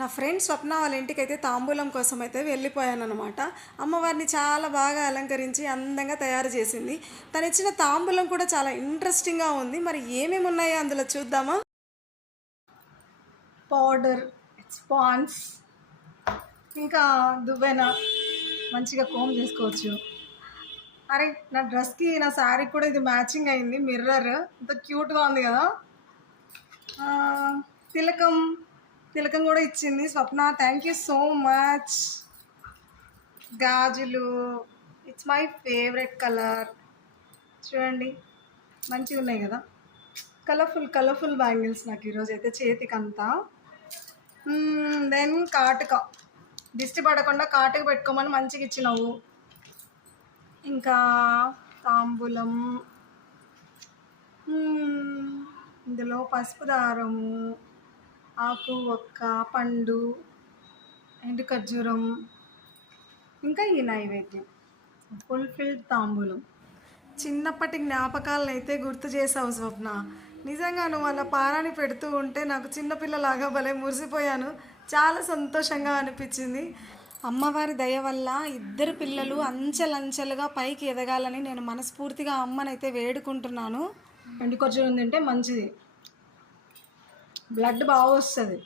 నా ఫ్రెండ్ స్వప్న వాళ్ళ ఇంటికైతే తాంబూలం కోసం అయితే వెళ్ళిపోయాను అనమాట. అమ్మవారిని చాలా బాగా అలంకరించి అందంగా తయారు చేసింది. తను ఇచ్చిన తాంబూలం కూడా చాలా ఇంట్రెస్టింగ్గా ఉంది. మరి ఏమేమి ఉన్నాయో అందులో చూద్దామా? పౌడర్, స్పాన్స్, ఇంకా దువ్వెన, మంచిగా కోమ్ చేసుకోవచ్చు. అరే, నా డ్రెస్కి నా శారీకి కూడా ఇది మ్యాచింగ్ అయింది. మిర్రర్ ఇంత క్యూట్గా ఉంది కదా. తిలకం తిలకం కూడా ఇచ్చింది Swapna. Thank you so much. గాజులు, ఇట్స్ మై ఫేవరెట్ కలర్. చూడండి, మంచిగా ఉన్నాయి కదా. కలర్ఫుల్ బ్యాంగిల్స్ నాకు ఈరోజు అయితే చేతికంతా. దెన్ కాటుక, దిష్టి పడకుండా కాటుక పెట్టుకోమని మంచిగా ఇచ్చినావు. ఇంకా తాంబూలం, ఇందులో పసుపు దారము, ఆకు ఒక్క, పండు, ఎండు ఖర్జూరం, ఇంకా ఈ నైవేద్యం. ఫుల్ఫిల్డ్ తాంబూలం. చిన్నప్పటి జ్ఞాపకాలను అయితే గుర్తు చేసావు స్వప్న. నిజంగా నువ్వు అలా పారాని పెడుతూ ఉంటే నాకు చిన్నపిల్లలాగా భలే మురిసిపోయాను. చాలా సంతోషంగా అనిపించింది. అమ్మవారి దయ వల్ల ఇద్దరు పిల్లలు అంచెలంచెలుగా పైకి ఎదగాలని నేను మనస్ఫూర్తిగా అమ్మనైతే వేడుకుంటున్నాను. ఎండు ఖర్జూరం తింటే మంచిది, బ్లడ్ బాగా వస్తుంది.